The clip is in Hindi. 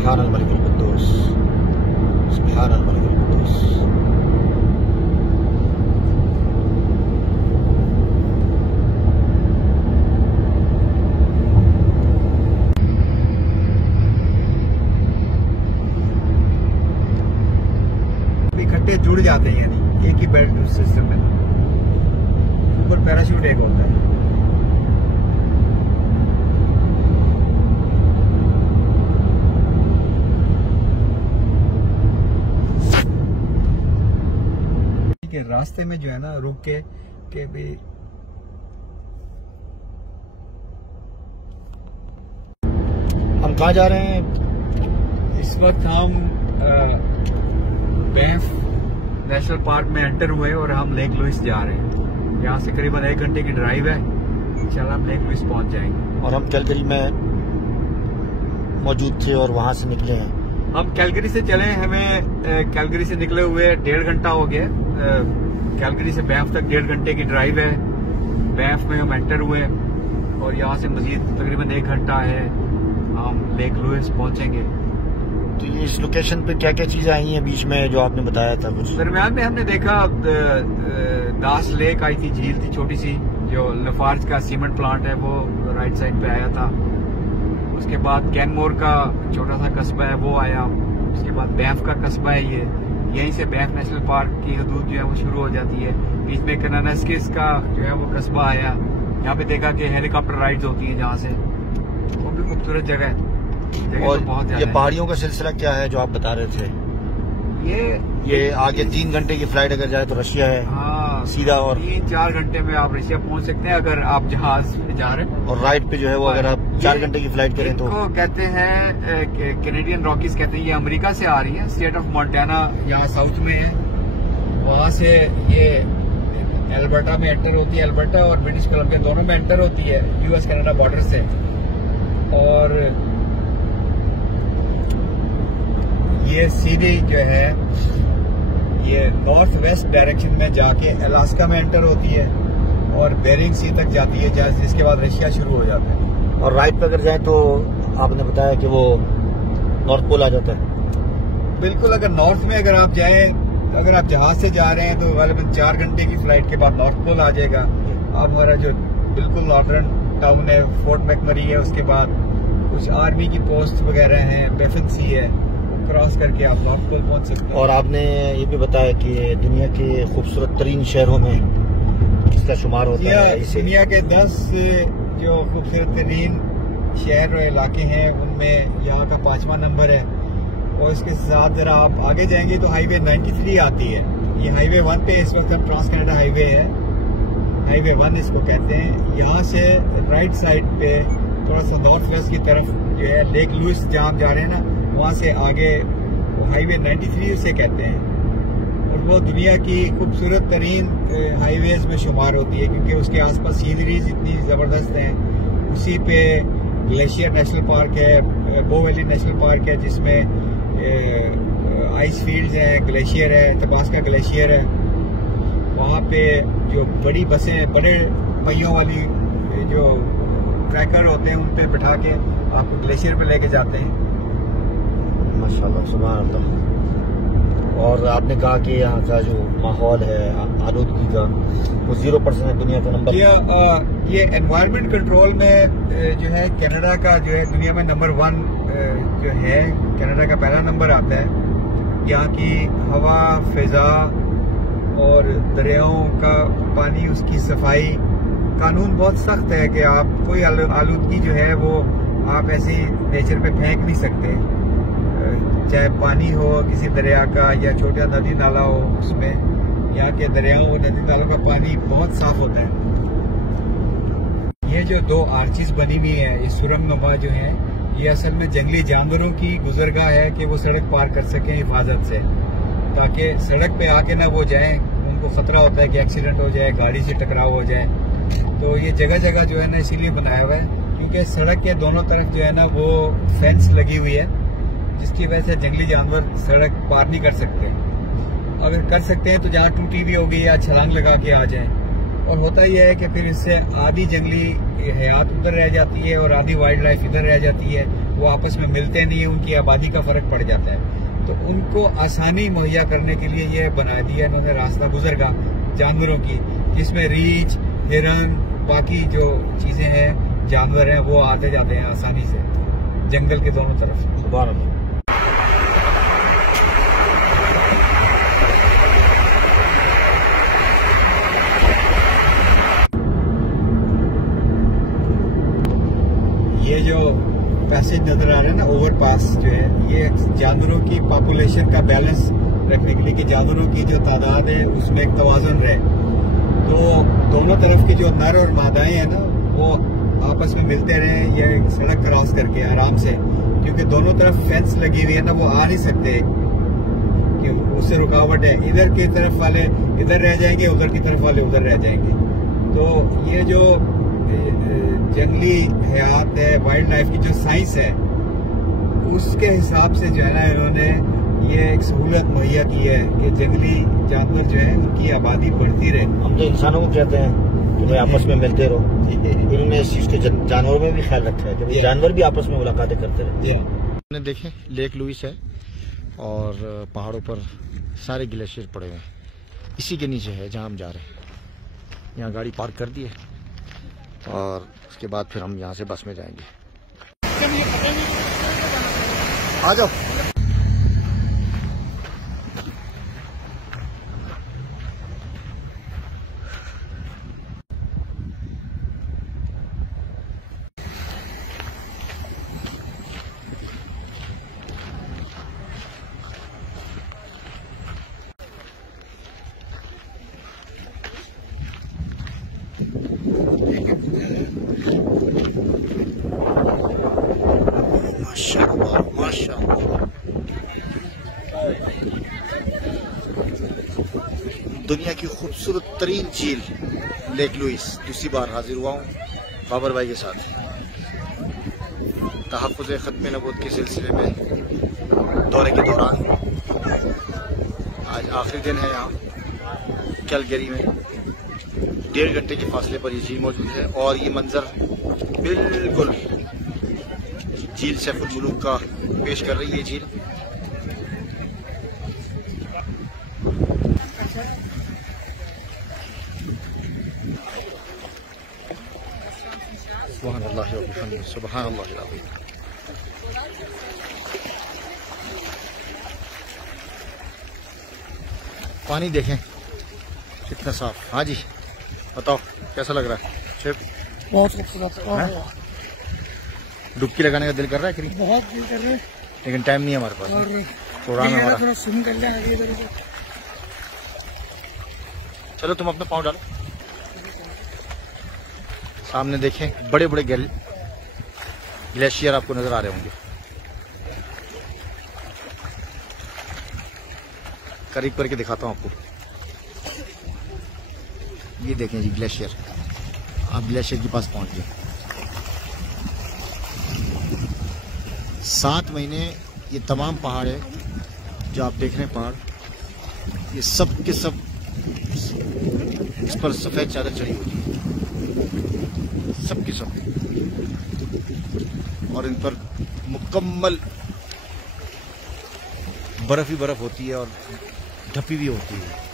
सुब्हानल मलिकुल कुद्दूस, सुब्हानल मलिकुल कुद्दूस। इकट्ठे जुड़ जाते हैं, यानी एक ही बेड सिस्टम में। ऊपर पैराशूट एक होता है। के रास्ते में जो है ना रुक के भी हम कहाँ जा रहे हैं? इस वक्त हम बैंफ नेशनल पार्क में एंटर हुए और हम लेक लुइस जा रहे हैं। यहाँ से करीबन 1 घंटे की ड्राइव है। इंशाल्लाह हम लेक लुइस पहुंच जाएंगे। और हम कैलगरी में मौजूद थे और वहां से निकले हैं। हम कैलगरी से चले, हमें कैलगरी से निकले हुए 1.5 घंटा हो गया। कैलगरी से बैंफ तक 1.5 घंटे की ड्राइव है। बैंफ में हम एंटर हुए और यहाँ से मजीद तकरीबन 1 घंटा है, हम लेक लुइस पहुंचेंगे। तो ये इस लोकेशन पे क्या क्या चीजें आई हैं बीच में जो आपने बताया था? कुछ दरमियान में हमने देखा दास लेक आई थी, झील थी छोटी सी, जो लफार्ज का सीमेंट प्लांट है वो राइट साइड पे आया था। उसके बाद कैनमोर का छोटा सा कस्बा है वो आया। उसके बाद बैंफ का कस्बा है ये, यहीं से बैंफ नेशनल पार्क की हदूद जो है वो शुरू हो जाती है। बीच में कनानास्किस का जो है वो कस्बा आया। यहाँ पे देखा कि हेलीकॉप्टर राइड्स होती हैं जहाँ से, वो भी खूबसूरत जगह है। और तो बहुत ये पहाड़ियों का सिलसिला क्या है जो आप बता रहे थे? ये आगे 3 घंटे की फ्लाइट अगर जाए तो रशिया है। हाँ, सीधा। और 3-4 घंटे में आप रशिया पहुंच सकते हैं अगर आप जहाज पे जा रहे हैं। और राइट पे जो है वो अगर आप 4 घंटे की फ्लाइट करें तो कहते हैं कैनेडियन रॉकीज कहते हैं। ये अमेरिका से आ रही है, स्टेट ऑफ मोंटाना यहाँ साउथ में है। वहां से ये एल्बर्टा में एंटर होती है, एल्बर्टा और ब्रिटिश कोलंबिया दोनों में एंटर होती है यूएस कनाडा बॉर्डर से। और ये सीधी जो है ये नॉर्थ वेस्ट डायरेक्शन में जाके अलास्का में एंटर होती है और बेरिंग सी तक जाती है, जिसके बाद रशिया शुरू हो जाता है। और राइट पे अगर जाए तो आपने बताया कि वो नॉर्थ पोल आ जाता है। बिल्कुल, अगर नॉर्थ में अगर आप जाएं, अगर आप जहाज से जा रहे हैं तो गालिबन 4 घंटे की फ्लाइट के बाद नॉर्थ पोल आ जाएगा। अब हमारा जो बिल्कुल नॉर्दर्न टाउन है फोर्ट मैकमरी है, उसके बाद कुछ आर्मी की पोस्ट वगैरह हैं, बेफिन सी है, क्रॉस करके आप नॉर्थ पोल पहुंच सकते हैं। और आपने ये भी बताया कि दुनिया के खूबसूरत तरीन शहरों में इसका शुमार होता है। दुनिया के 10 जो खूबसूरत तरीन शहर और इलाके हैं उनमें यहाँ का 5वां नंबर है। और इसके साथ जरा आप आगे जाएंगे तो हाईवे 93 आती है। ये हाईवे 1 पे इस वक्त हम ट्रांस कनाडा हाईवे है, हाईवे 1 इसको कहते हैं। यहाँ से राइट साइड पे थोड़ा सा नॉर्थ वेस्ट की तरफ जो है लेक लुइस जहाँ आप जा रहे हैं ना, वहाँ से आगे वो हाईवे 93 उसे कहते हैं। और वो दुनिया की खूबसूरत तरीन हाईवेज में शुमार होती है क्योंकि उसके आसपास सीनरीज इतनी ज़बरदस्त हैं। उसी पे ग्लेशियर नेशनल पार्क है, बो वैली नेशनल पार्क है जिसमें आइस फील्ड्स हैं, ग्लेशियर है, तबास्का ग्लेशियर है। वहाँ पे जो बड़ी बसें, बड़े पहियों वाली जो ट्रैकर होते हैं उन पे बिठा के आपको ग्लेशियर पे लेके जाते हैं। माशाल्लाह, सुभान अल्लाह। और आपने कहा कि यहाँ का जो माहौल है आलूदगी का वो 0% है, दुनिया का नंबर। ये एनवायरनमेंट कंट्रोल में जो है कनाडा का जो है दुनिया में नंबर 1 जो है, कनाडा का पहला नंबर आता है। यहाँ की हवा, फिजा और दरियाओं का पानी, उसकी सफाई, कानून बहुत सख्त है कि आप कोई आलूदगी जो है वो आप ऐसे नेचर पे फेंक नहीं सकते। चाहे पानी हो किसी दरिया का या छोटा नदी नाला हो, उसमें यहाँ के दरियाओं और नदी नालों का पानी बहुत साफ होता है। ये जो 2 आर्चिस बनी हुई है, ये सुरंग नुमा जो है, ये असल में जंगली जानवरों की गुजरगाह है कि वो सड़क पार कर सकें हिफाजत से, ताकि सड़क पे आके ना वो जाएं, उनको खतरा होता है कि एक्सीडेंट हो जाए, गाड़ी से टकराव हो जाए। तो ये जगह जगह जो है ना इसीलिए बनाया हुआ है क्योंकि सड़क के दोनों तरफ जो है ना वो फेंस लगी हुई है, जिसकी वजह से जंगली जानवर सड़क पार नहीं कर सकते। अगर कर सकते हैं तो जहाँ टूटी हुई होगी या छलांग लगा के आ जाएं। और होता यह है कि फिर इससे आधी जंगली हयात उधर रह जाती है और आधी वाइल्ड लाइफ इधर रह जाती है। वो आपस में मिलते नहीं है, उनकी आबादी का फर्क पड़ जाता है। तो उनको आसानी मुहैया करने के लिए ये बना दिया इन्होंने रास्ता गुजरगा जानवरों की, जिसमें रीछ, हिरन, बाकी जो चीजें हैं, जानवर हैं, वो आते जाते हैं आसानी से जंगल के दोनों तरफ। ये जो पैसेज नजर आ रहा है ना, ओवरपास जो है, ये जानवरों की पॉपुलेशन का बैलेंस रखने के लिए कि जानवरों की जो तादाद है उसमें एक तवाज़ुन रहे। तो दोनों तरफ की जो नर और मादाएं हैं ना, वो आपस में मिलते रहे ये सड़क क्रॉस करके आराम से, क्योंकि दोनों तरफ फेंस लगी हुई है ना, वो आ नहीं सकते कि उससे रुकावट है। इधर की तरफ वाले इधर रह जाएंगे, उधर की तरफ वाले उधर रह जाएंगे। तो ये जो जंगली हयात है, वाइल्ड लाइफ की जो साइंस है, उसके हिसाब से जो है ना इन्होंने ये एक सहूलत मुहैया की है कि जंगली जानवर जो है उनकी आबादी बढ़ती रहे। हम तो इंसानों को कहते हैं कि भाई आपस में मिलते रहो, इन्होंने इस चीज के जानवरों में भी ख्याल रखा है कि जानवर भी आपस में मुलाकातें करते रहे। हमने देखें लेक लुइस है और पहाड़ों पर सारे ग्लेशियर पड़े हुए हैं। इसी के नीचे है जहाँ हम जा रहे हैं। यहाँ गाड़ी पार्क कर दी है और उसके बाद फिर हम यहाँ से बस में जाएंगे। आ जाओ। माशाअल्लाह माशाअल्लाह। दुनिया की खूबसूरत तरीन झील लेक लुइस दूसरी बार हाजिर हुआ हूँ बाबर भाई के साथ तहफ़्फ़ुज़ ख़त्म नबूवत के सिलसिले में दौरे के दौरान। आज आखिरी दिन है यहाँ कैलगरी में। 1.5 घंटे के फासले पर ये झील मौजूद है और ये मंजर बिल्कुल झील सैफुल मुलूक का पेश कर रही है। झील सुब्हानअल्लाह व बिहम्दिही सुब्हानअल्लाहिल अज़ीम। पानी देखें कितना साफ। हाँ जी बताओ कैसा लग रहा है शेफ? बहुत खूबसूरत। डुबकी लगाने का दिल कर रहा है? बहुत दिल कर रहा है, लेकिन टाइम नहीं है हमारे पास। प्रोग्राम है हमारा। थोड़ा स्विम कर लें आगे इधर से। चलो तुम अपना पाँव डालो। सामने देखें बड़े बड़े ग्लेशियर आपको नजर आ रहे होंगे। करीब करके दिखाता हूँ आपको। ये देखें जी ग्लेशियर। आप ग्लेशियर के पास पहुंच गए। 7 महीने ये तमाम पहाड़ है जो आप देख रहे हैं पहाड़, ये सब के सब इस पर सफेद चादर चढ़ी होती है, सब की सब, और इन पर मुकम्मल बर्फ ही बर्फ होती है और ढपी भी होती है।